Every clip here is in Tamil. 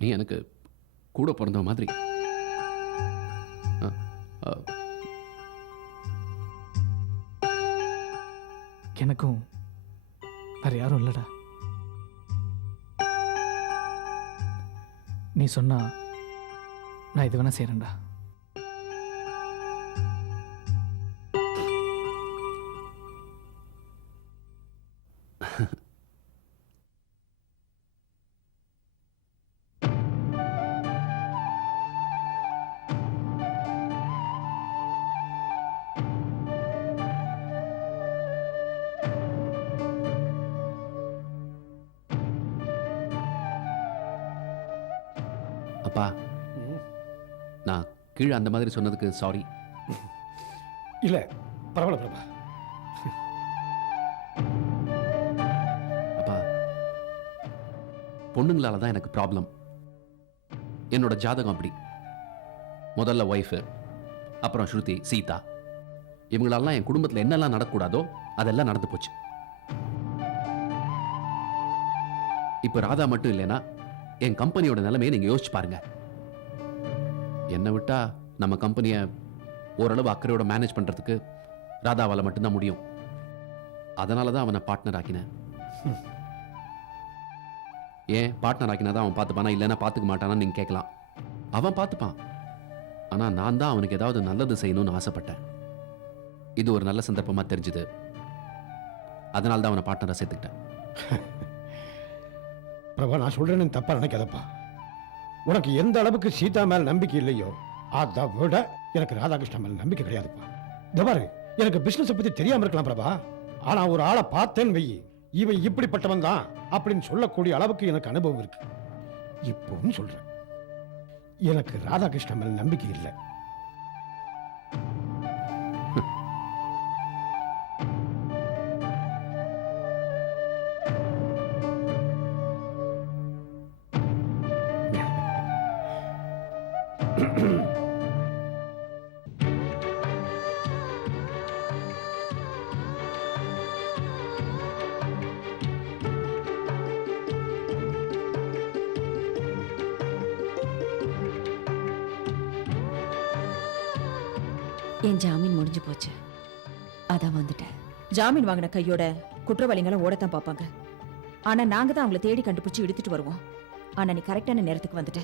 நீ எனக்கு கூட பிறந்த மாதிரி. எனக்கும் வேற யாரும் இல்லடா. நீ சொன்னால் நான் இது வேணால் செய்கிறேன்டா அந்த மாதிரி சொன்னதுக்கு சாரி இல்லை பரவாயில்ல பிரபா. அப்பா பொண்ணுங்களால தான் எனக்கு ப்ராப்ளம் என்னோட ஜாதகம் அப்படி. முதல்ல ஒய்ஃபு அப்புறம் ஸ்ருதி சீதா. இவங்களெல்லாம் என் குடும்பத்தில் என்னெல்லாம் நடக்கக்கூடாதோ அதெல்லாம் நடந்து போச்சு. இப்போ ராதா மட்டும் இல்லைன்னா என் கம்பெனியோட நிலைமையை நீங்கள் யோசிச்சு பாருங்க. என்னை விட்டா நம்ம கம்பெனியை ஓரளவு அக்கறையோட மேனேஜ் பண்ணுறதுக்கு ராதாவால் மட்டும்தான் முடியும். அதனால தான் அவனை பார்ட்னர் ஆக்கினேன். ஏன் பார்ட்னர் ஆக்கினா தான் அவன் பார்த்துப்பானா? இல்லைன்னா பார்த்துக்க மாட்டானான்னு நீங்கள் கேட்கலாம். அவன் பார்த்துப்பான். ஆனால் நான் தான் அவனுக்கு ஏதாவது நல்லது செய்யணும்னு ஆசைப்பட்டேன். இது ஒரு நல்ல சந்தர்ப்பமாக தெரிஞ்சுது. அதனால தான் அவனை பார்ட்னராக சேர்த்துக்கிட்டேன். பிரபா நான் சொல்கிறேன்னு தப்பாக நினைக்காதப்பா. உனக்கு எந்த அளவுக்கு சீதா மேல் நம்பிக்கை இல்லையோ அதை விட எனக்கு ராதாகிருஷ்ணன் மேல நம்பிக்கை கிடையாதுப்பா. இந்த பாரு எனக்கு பிசினஸ் பத்தி தெரியாம இருக்கலாம் பிரபா. ஆனா ஒரு ஆளை பார்த்தேன்னு வெயி இவன் இப்படிப்பட்டவன் தான் அப்படின்னு சொல்லக்கூடிய அளவுக்கு எனக்கு அனுபவம் இருக்கு. இப்போவும் சொல்றேன். எனக்கு ராதாகிருஷ்ணன் மேல நம்பிக்கை இல்லை. என் ஜாமீன் முடிஞ்சு போச்சு. அதான் வந்துட்டேன். ஜாமீன் வாங்கின கையோட குற்றவாளிகளை ஓடத்தான் பார்ப்பாங்க. ஆனா நாங்க தான் அவங்கள தேடி கண்டுபிடிச்சு எடுத்துட்டு வருவோம். ஆனா நீ கரெக்டான நேரத்துக்கு வந்துட்ட.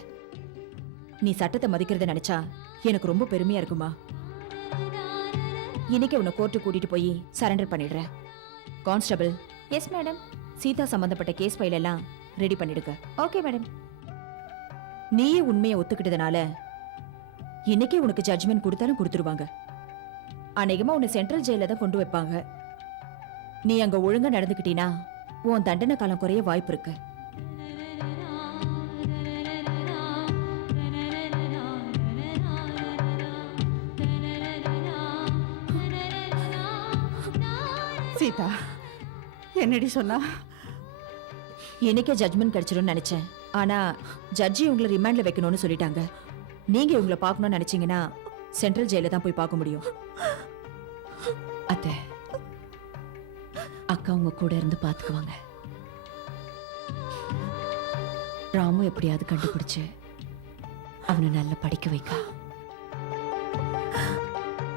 நீ சட்டத்தை மதிக்கிறத நினைச்சா எனக்கு ரொம்ப பெருமையா இருக்குமா? இன்னைக்கு உன்னை கோர்ட்டு கூட்டிட்டு போய் சரண்டர் பண்ணிடுறேன். கான்ஸ்டபிள் எஸ் மேடம் சீதா சம்பந்தப்பட்ட கேஸ் ஃபைல் எல்லாம் ரெடி பண்ணிடுங்க. ஓகே மேடம் நீயே உண்மையை ஒத்துக்கிட்டதுனால இன்னைக்கே உனக்கு ஜட்ஜ்மெண்ட் கொடுத்தாலும் கொடுத்துருவாங்க. அநேகமா உன்னை சென்ட்ரல் ஜெயில தான் கொண்டு வைப்பாங்க. நீ அங்க ஒழுங்கா நடந்துக்கிட்டீனா உன் தண்டனை காலம் குறைய வாய்ப்பு இருக்கு. சீதா என்னடி சொன்னா? இன்னைக்கே ஜட்மெண்ட் கிடைச்சிரும்னு நினைச்சேன். ஆனா ஜட்ஜி உங்களை ரிமாண்ட்ல வைக்கணும்னு சொல்லிட்டாங்க. நீங்க இவங்களை பார்க்கணும்னு நினைச்சீங்கன்னா சென்ட்ரல் ஜெயில தான் போய் பார்க்க முடியும். அத்தை அக்கா உங்க கூட இருந்து பாத்துக்குவாங்க. ராமு எப்படியாவது கண்டுபிடிச்சு அவனை நல்லா படிக்க வைக்கா.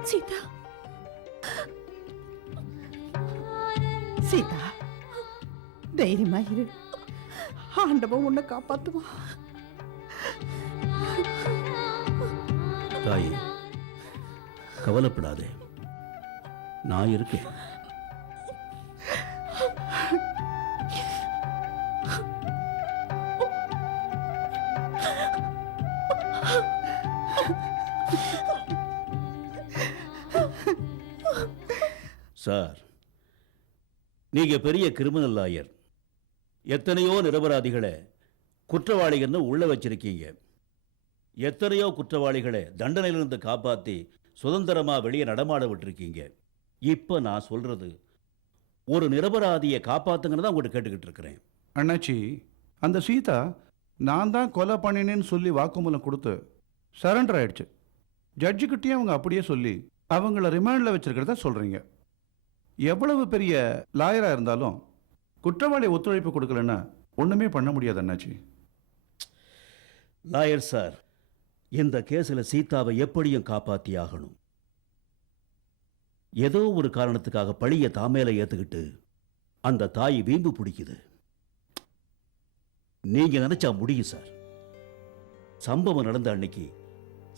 சீதா. சீதா தைரியமா இரு. ஆண்டவன் உன்னை காப்பாத்துவான். தாயே கவலைப்படாதே. நான் இருக்கேன். சார் நீங்க பெரிய கிரிமினல் லாயர். எத்தனையோ நிரபராதிகளை குற்றவாளிகள்னு உள்ள வச்சிருக்கீங்க. எத்தனையோ குற்றவாளிகளை தண்டனையிலிருந்து காப்பாத்தி சுதந்திரமா வெளியே நடமாட விட்டுருக்கீங்க. இப்ப நான் சொல்றது ஒரு நிரபராதியை காப்பாத்துங்கன்னு தான் உங்கள்கிட்ட கேட்டுக்கிட்டு இருக்கிறேன். அண்ணாச்சி அந்த சீதா நான் தான் கொலை பண்ணினேன்னு சொல்லி வாக்குமூலம் கொடுத்து சரண்டர் ஆயிடுச்சு. ஜட்ஜுக்கிட்டேயும் அவங்க அப்படியே சொல்லி அவங்கள ரிமாண்டில் வச்சிருக்கிறத சொல்கிறீங்க எவ்வளவு பெரிய லாயராக இருந்தாலும் குற்றவாளி ஒத்துழைப்பு கொடுக்கலன்னா ஒன்றுமே பண்ண முடியாது அண்ணாச்சி. லாயர் சார் இந்த கேஸில் சீதாவை எப்படியும் காப்பாத்தி ஆகணும் ஏதோ ஒரு காரணத்துக்காக பழிய தாமேல ஏத்துக்கிட்டு அந்த தாய் வீம்பு பிடிக்குது. நீங்க நினைச்சா முடியும் சார். சம்பவம் நடந்த அன்னைக்கு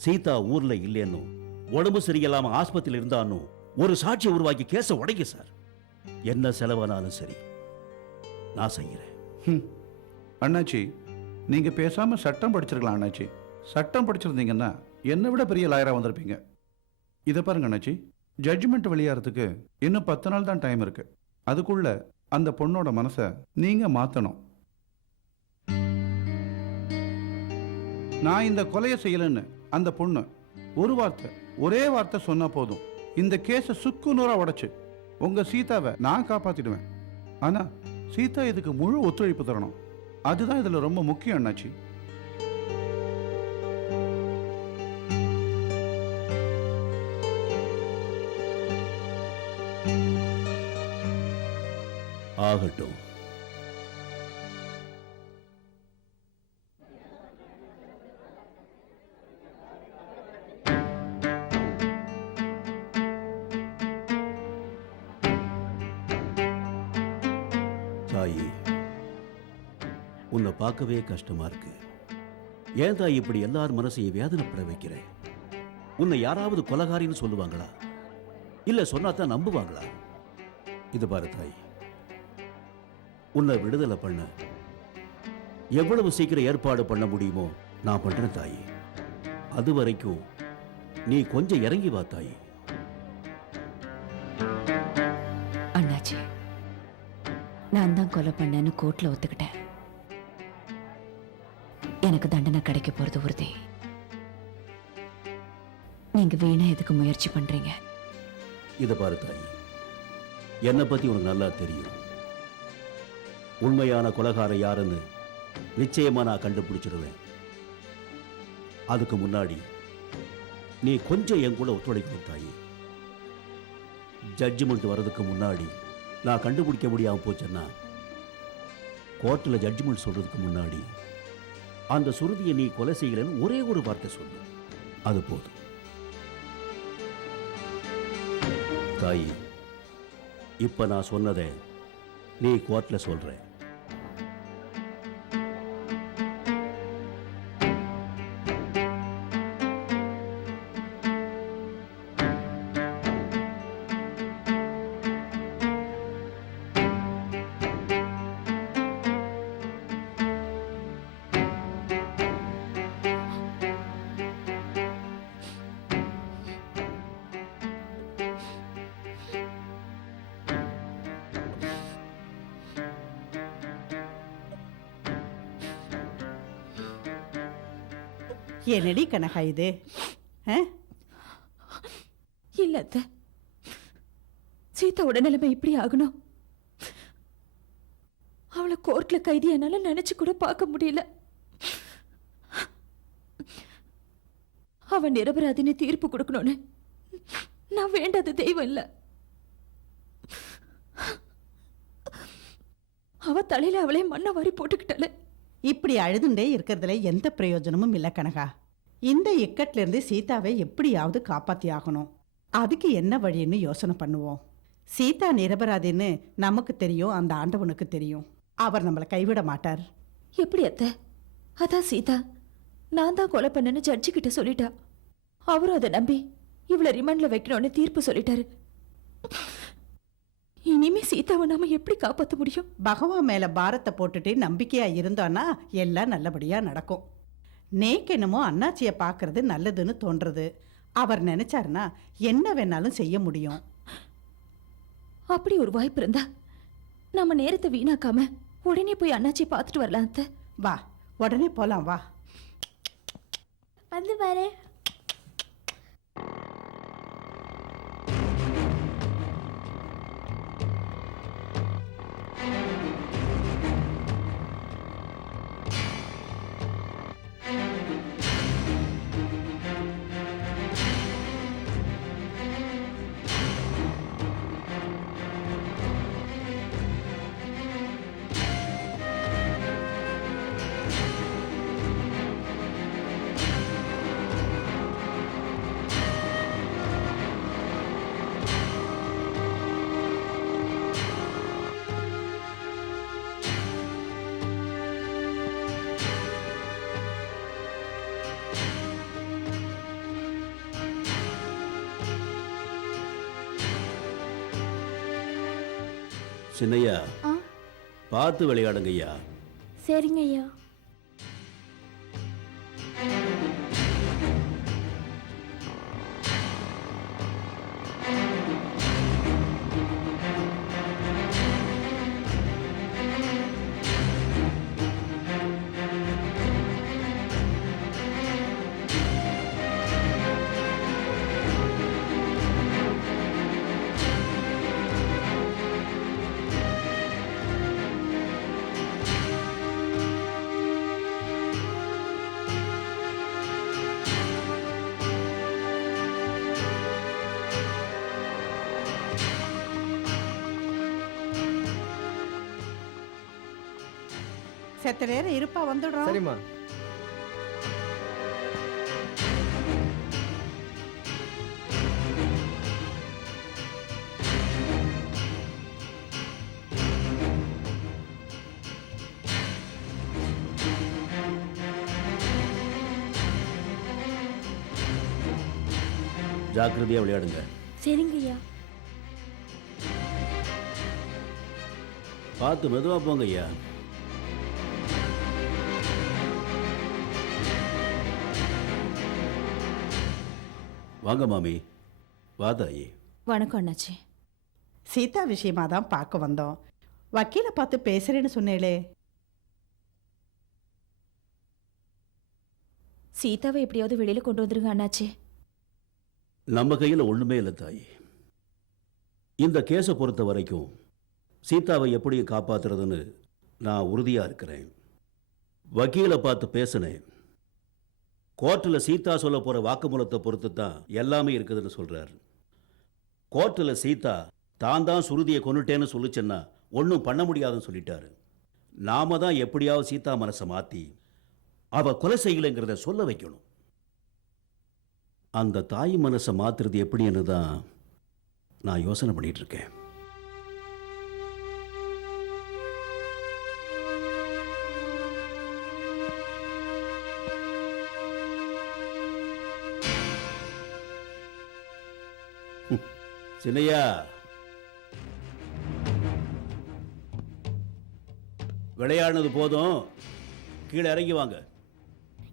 சீதா ஊர்ல இல்லைன்னு உடம்பு சரியில்லாம ஆஸ்பத்திரியில் இருந்தான்னு ஒரு சாட்சி உருவாக்கி கேஸை உடைங்க சார். என்ன செலவானாலும் சரி நான் செய்கிறேன் அண்ணாச்சி நீங்கள் பேசாமல் சட்டம் படிச்சிருக்கலாம் அண்ணாச்சி. சட்டம் படிச்சிருந்தீங்கன்னா என்னை விட பெரிய லாயராக வந்திருப்பீங்க. இதை பாருங்க அண்ணாச்சி. ஜட்ஜ்மெண்ட் வெளியாகிறதுக்கு இன்னும் பத்து நாள் தான் டைம் இருக்கு. அதுக்குள்ள அந்த பொண்ணோட மனசை நீங்கள் மாற்றணும் நான் இந்த கொலையை செய்யலைன்னு அந்த பொண்ணு ஒரு வார்த்தை ஒரே வார்த்தை சொன்னால் போதும். இந்த கேஸை சுக்கு நூறா உடைச்சு உங்க சீதாவை நான் காப்பாத்திடுவேன். ஆனா சீதா இதுக்கு முழு ஒத்துழைப்பு தரணும். அதுதான் இதுல ரொம்ப முக்கியம் என்னாச்சு ஆகட்டும். தாயி உன்னை பார்க்கவே கஷ்டமா இருக்கு. ஏன் தாய் இப்படி எல்லார் மனசையும் வேதனைப்பட வைக்கிறேன் உன்னை யாராவது கொலகாரின்னு சொல்லுவாங்களா? இல்ல சொன்னா தான் நம்புவாங்களா? இது பாரு தாய் உன்னை விடுதலை பண்ண. எவ்வளவு சீக்கிரம் ஏற்பாடு பண்ண முடியுமோ நான் பண்றேன் தாயி. அது வரைக்கும் நீ கொஞ்சம் இறங்கி வா தாயி. அண்ணாச்சி நான் தான் கொலை பண்ணேன்னு கோர்ட்ல ஒத்துக்கிட்டேன். எனக்கு தண்டனை கிடைக்க போறது உறுதி. நீங்க வீணா எதுக்கு முயற்சி பண்றீங்க? இதை பாரு தாயி. என்னை பத்தி உனக்கு நல்லா தெரியும். உண்மையான கொலகாரன் யாருன்னு நிச்சயமா நான் கண்டுபிடிச்சிடுவேன் அதுக்கு முன்னாடி நீ கொஞ்சம் என் கூட ஒத்துழைக்கணும் தாயி ஜட்ஜ்மெண்ட் வர்றதுக்கு முன்னாடி நான் கண்டுபிடிக்க முடியாமல் போச்சேன்னா கோர்ட்டில் ஜட்ஜ்மெண்ட் சொல்றதுக்கு முன்னாடி அந்த சுருதியை நீ கொலை செய்யலன்னு ஒரே ஒரு வார்த்தை சொல்லு. அது போதும். தாயி இப்போ நான் சொன்னதை நீ கோர்ட்ல சொல்கிறேன் என்னடி கனகா இது? ஆ? இல்ல அத்தை. சீதாவோட நிலைமை இப்படி ஆகணும்? அவளை கோர்ட்ல கைதி என்னால நினைச்சு கூட பார்க்க முடியல. அவன் நிரபராதின்னு தீர்ப்பு கொடுக்கணும்னு நான் வேண்டாத தெய்வம் இல்ல. அவ தலையில அவளே மண்ணை வாரி போட்டுக்கிட்டாலே இப்படி அழுதுண்டே இருக்கிறதுல எந்த பிரயோஜனமும் இல்லை கனகா. இந்த இக்கட்ல இருந்து சீதாவை எப்படியாவது காப்பாற்றி ஆகணும். அதுக்கு என்ன வழின்னு யோசனை பண்ணுவோம். சீதா நிரபராதின்னு நமக்கு தெரியும் அந்த ஆண்டவனுக்கு தெரியும். அவர் நம்மளை கைவிட மாட்டார். எப்படி அத்த? அதான் சீதா. நான் தான் கொலை பண்ணேன்னு ஜட்ஜி கிட்ட சொல்லிட்டா. அவரும் அதை நம்பி இவளை ரிமாண்டில் வைக்கணும்னு தீர்ப்பு சொல்லிட்டாரு. இனிமே சீதாவை நாம எப்படி காப்பாத்த முடியும்? பகவான் மேல பாரத்தை போட்டுட்டு நம்பிக்கையா இருந்தோன்னா எல்லாம் நல்லபடியா நடக்கும். நேக்கு என்னமோ அண்ணாச்சியை பார்க்கறது நல்லதுன்னு தோன்றது. அவர் நினைச்சாருன்னா என்ன வேணாலும் செய்ய முடியும். அப்படி ஒரு வாய்ப்பு இருந்தா நம்ம நேரத்தை வீணாக்காம உடனே போய் அண்ணாச்சி பார்த்துட்டு வரலாம் அத்தை. வா உடனே போலாம் வா. வந்து பாரு. சின்னையா. பார்த்து விளையாடுங்க ஐயா சரிங்க ஐயா செத்த நேரம் இருப்பா வந்துடுறோம். சரிம்மா. ஜாக்கிரதையா விளையாடுங்க. சரிங்க ஐயா பார்த்து மெதுவா போங்க ஐயா வாங்க மாமி. வா தாயி. வணக்கம் அண்ணாச்சி. சீதா விஷயமா தான் பார்க்க வந்தோம். வக்கீலை பார்த்து பேசுறேன்னு சொன்னேளே. சீதாவை எப்படியாவது வெளியில கொண்டு வந்துருங்க அண்ணாச்சி. நம்ம கையில் ஒண்ணுமே இல்லை தாயி. இந்த கேஸை பொறுத்த வரைக்கும் சீதாவை எப்படி காப்பாத்துறதுன்னு நான் உறுதியா இருக்கிறேன். வக்கீலை பார்த்து பேசினேன். கோர்ட்டில் சீதா சொல்ல போகிற வாக்குமூலத்தை பொறுத்து தான் எல்லாமே இருக்குதுன்னு சொல்கிறார் கோர்ட்டில் சீதா தான் தான் சுருதியை கொண்டுட்டேன்னு சொல்லிச்சேன்னா ஒன்றும் பண்ண முடியாதுன்னு சொல்லிட்டாரு. நாம தான் எப்படியாவது சீதா மனசை மாற்றி அவள் கொலை செய்யலைங்கிறத சொல்ல வைக்கணும். அந்த தாய் மனசை மாற்றுறது எப்படின்னு தான் நான் யோசனை பண்ணிகிட்ருக்கேன் சின்னையா. விளையாடினது போதும். கீழே இறங்கி வாங்க.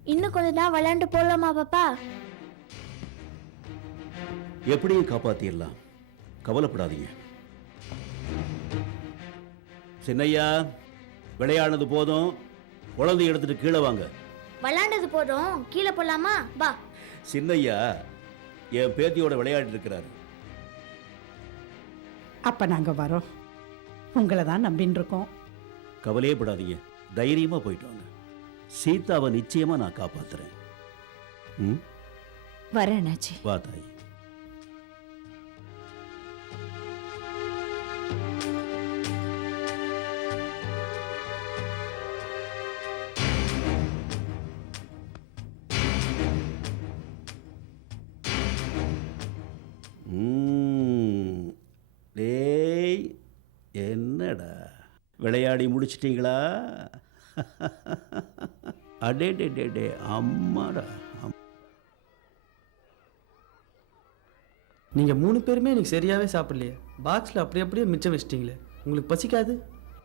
இன்னும் கொஞ்ச நேரம் விளையாண்டு போடலாமா பாப்பா? எப்படியும் காப்பாத்திடலாம். கவலைப்படாதீங்க. சின்னையா விளையாடினது போதும். குழந்தை எடுத்துட்டு கீழே வாங்க. விளையாண்டது போதும். கீழே போடலாமா வா. சின்னையா என் பேத்தியோட விளையாடிட்டு இருக்கிறாரு. அப்ப நாங்க வரோம். உங்களை தான் நம்பின்னு இருக்கோம் கவலையே படாதீங்க. தைரியமா போயிட்டு வாங்க. சீதாவை நிச்சயமா நான் காப்பாத்துறேன். ம்? வரேன் அண்ணாச்சி. வா தாய். என்னடா? விளையாடி முடிச்சிட்டீங்களா? அடே டே டே டே அம்மாடா அம்- நீங்க மூணு பேருமே எனக்கு சரியாவே சாப்பிடலையே. பாக்ஸ்ல அப்படி அப்படியே மிச்சம் வச்சிட்டீங்களே. உங்களுக்கு பசிக்காது?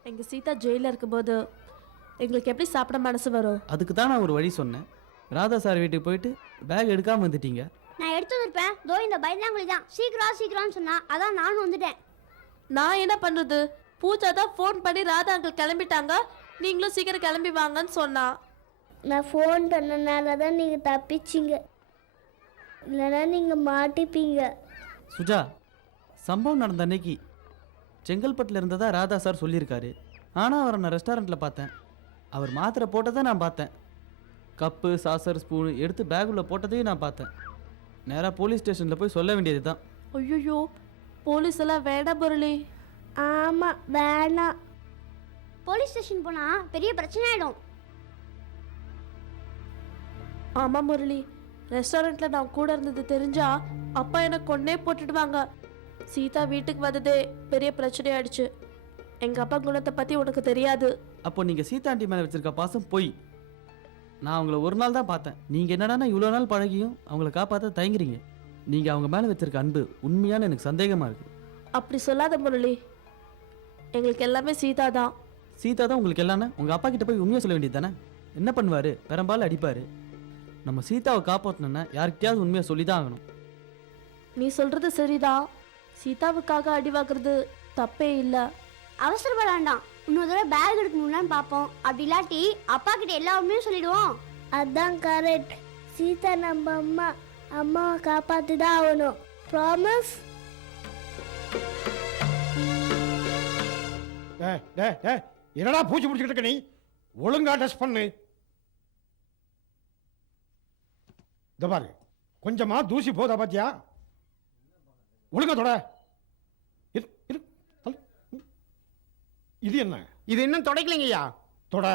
எங்கள் சீதா ஜெயிலில் இருக்கும்போது எங்களுக்கு எப்படி சாப்பிட மனசு வரும்? அதுக்கு தான் நான் ஒரு வழி சொன்னேன். ராதா சார் வீட்டுக்கு போயிட்டு பேக் எடுக்காம வந்துட்டீங்க. நான் எடுத்து வந்திருப்பேன். தோ இந்த பயந்தாங்குழி தான். சீக்கிரம் சீக்கிரம்னு சொன்னா. அதான் நானும் வந்துட்டேன். நான் என்ன பண்ணுறது பூஜா தான் ஃபோன் பண்ணி ராதா அங்கிள் கிளம்பிட்டாங்க. நீங்களும் சீக்கிரம் கிளம்பி வாங்கன்னு சொன்னா. நான் ஃபோன் பண்ணனால தான் நீங்கள் தப்பிச்சிங்க. இல்லைன்னா நீங்கள் மாட்டிப்பீங்க. சுஜா சம்பவம் நடந்த அன்னைக்கு செங்கல்பட்டில் இருந்ததா ராதா சார் சொல்லியிருக்காரு. ஆனால் அவரை நான் ரெஸ்டாரண்ட்டில் பார்த்தேன். அவர் மாத்திரை போட்டதை நான் பார்த்தேன். கப்பு சாசர் ஸ்பூனு எடுத்து பேக்குள்ளே போட்டதையும் நான் பார்த்தேன். நேராக போலீஸ் ஸ்டேஷனில் போய் சொல்ல வேண்டியது தான் ஐயோ போலீஸ் எல்லாம் வேண்டாம் முரளி ஆமாம் வேணாம் போலீஸ் ஸ்டேஷன் போனால் பெரிய பிரச்சனை ஆகிடும் ஆமாம் முரளி. ரெஸ்டாரண்ட்டில் நான் கூட இருந்தது தெரிஞ்சா அப்பா எனக்கு கொன்னே போட்டுடுவாங்க. சீதா வீட்டுக்கு வந்ததே பெரிய பிரச்சனை ஆயிடுச்சு எங்கள் அப்பா குணத்தை பற்றி உனக்கு தெரியாது. அப்போ நீங்கள் சீதாண்டி மேலே வச்சிருக்க பாசம் பொய். நான் அவங்கள ஒரு நாள் தான் பார்த்தேன். நீங்கள் என்னடான்னா இவ்வளோ நாள் பழகியும் அவங்கள காப்பாற்ற தயங்குறீங்க. நீங்கள் அவங்க மேலே வச்சிருக்க அன்பு உண்மையான எனக்கு சந்தேகமாக இருக்குது அப்படி சொல்லாத முரளி. எங்களுக்கு எல்லாமே சீதா தான். சீதா தான் உங்களுக்கு எல்லாமே? உங்கள் அப்பா கிட்ட போய் உண்மையை சொல்ல வேண்டியது தானே? என்ன பண்ணுவார்? பெரும்பாலும் அடிப்பார். நம்ம சீதாவை காப்பாற்றணுன்னா யார்கிட்டயாவது உண்மையை சொல்லி தான் ஆகணும். நீ சொல்றது சரிதான். சீதாவுக்காக அடி வாங்குறது தப்பே இல்லை. அவசரப்பட வேண்டாம். இன்னொரு தடவை பேக் எடுக்கணும்னு பார்ப்போம். அப்படி இல்லாட்டி அப்பா கிட்ட எல்லா உண்மையும் சொல்லிடுவோம். அதான் கரெக்ட் சீதா நம்ம அம்மா அம்மாவை காப்பாத்தி தான் ஆகணும். ப்ராமிஸ் என்னடா பூச்சி பிடிச்சிக்கிட்டு இருக்க நீ? ஒழுங்கா டெஸ்ட் பண்ணு. இந்த பாரு கொஞ்சமா தூசி போதா பாத்தியா? ஒழுங்கா தொட. இரு, இரு, தள்ளு. ம். இது என்ன? இது இன்னும் தொடக்கலைங்கய்யா. தொட.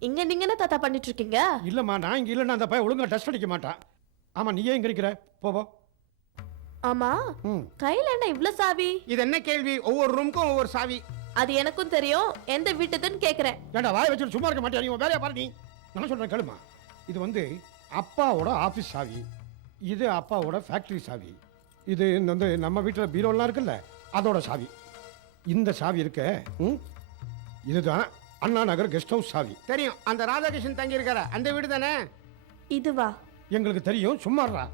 இங்க நீங்க என்ன தாத்தா பண்ணிட்டு இருக்கீங்க? இல்லம்மா நான் இங்க இல்லைன்னா அந்த பையன் ஒழுங்கா டெஸ்ட் அடிக்க மாட்டான் ஆமா நீ ஏன் இங்க இருக்கிற? போ போ. ஆமா. ம். கையில என்ன இவ்ளோ சாவி? இது என்ன கேள்வி? ஒவ்வொரு ரூமுக்கும் ஒவ்வொரு சாவி. அது எனக்கும் தெரியும். எந்த வீட்டுதுன்னு கேக்குறேன். ஏண்டா வாய வச்சுட்டு சும்மா இருக்க மாட்டியா? நீ உன் வேலையை பாரு நீ. நான் சொல்றேன் கேளுமா. இது வந்து அப்பாவோட ஆஃபீஸ் சாவி. இது அப்பாவோட ஃபேக்டரி சாவி. இது வந்து நம்ம வீட்டில் பீரோலாம் இருக்குல்ல அதோட சாவி. இந்த சாவி இருக்க ம், இதுதான் அண்ணா நகர் கெஸ்ட் ஹவுஸ் சாவி. தெரியும். அந்த ராதாகிருஷ்ணன் தங்கி இருக்கார அந்த வீடு தானே? இதுவா? எங்களுக்கு தெரியும். சும்மாறா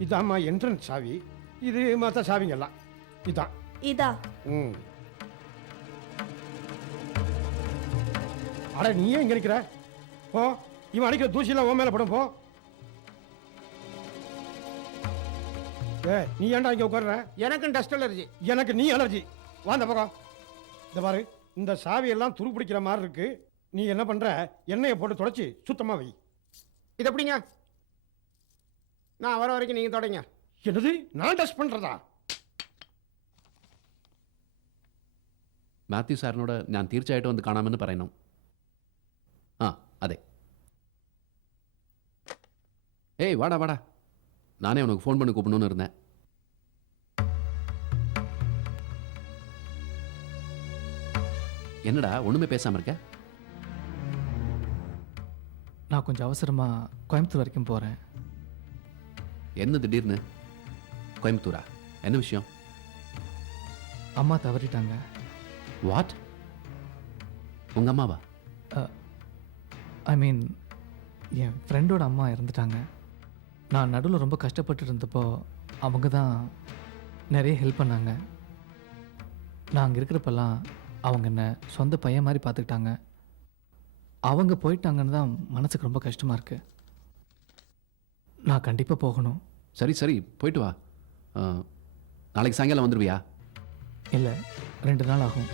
இதாம்மா என்ட்ரன்ஸ் சாவி. இது மற்ற சாவிங்கெல்லாம் இதான் இதா. ம். அட நீ ஏன் இங்க நிக்கிற? போ. இவன் அடிக்கிற தூசியெல்லாம் உன் மேல படும் போ. ஏ நீ ஏன்டா இங்க உட்கார்ற? எனக்கும் டஸ்ட் அலர்ஜி. எனக்கு நீ அலர்ஜி. வாந்த பக்கம். இந்த பாரு இந்த சாவியெல்லாம் துரு பிடிக்கிற மாதிரி இருக்கு. நீ என்ன பண்ற? எண்ணெயை போட்டு தொடச்சி சுத்தமா வை. இது எப்படிங்க நான் வர வரைக்கும் நீங்க தொடங்க. என்னது நான் டெஸ்ட் பண்றதா മാത്യു സാറിനോട് ഞാൻ തീർച്ചയായിട്ടും ഒന്ന് കാണാമെന്ന് പറയണം ആ അതെ ஏய் வாடா வாடா நானே உனக்கு ஃபோன் பண்ணி கூப்பிடணும்னு இருந்தேன் என்னடா ஒண்ணுமே பேசாம இருக்க நான் கொஞ்சம் அவசரமாக கோயம்புத்தூர் வரைக்கும் போகிறேன் என்ன திடீர்னு கோயம்புத்தூரா? என்ன விஷயம்? அம்மா தவறிட்டாங்க. வாட் உங்க அம்மாவா? ஐ மீன் என் ஃப்ரெண்டோட அம்மா இறந்துட்டாங்க. நான் நடுவில் ரொம்ப கஷ்டப்பட்டு இருந்தப்போ அவங்க தான் நிறைய ஹெல்ப் பண்ணாங்க. நான் அங்கே இருக்கிறப்பெல்லாம் அவங்க என்ன சொந்த பையன் மாதிரி பார்த்துக்கிட்டாங்க. அவங்க போயிட்டாங்கன்னு தான் மனசுக்கு ரொம்ப கஷ்டமாக இருக்குது நான் கண்டிப்பாக போகணும். சரி சரி போயிட்டு வா. நாளைக்கு சாயங்காலம் வந்துடுவியா இல்லை ரெண்டு நாள் ஆகும்.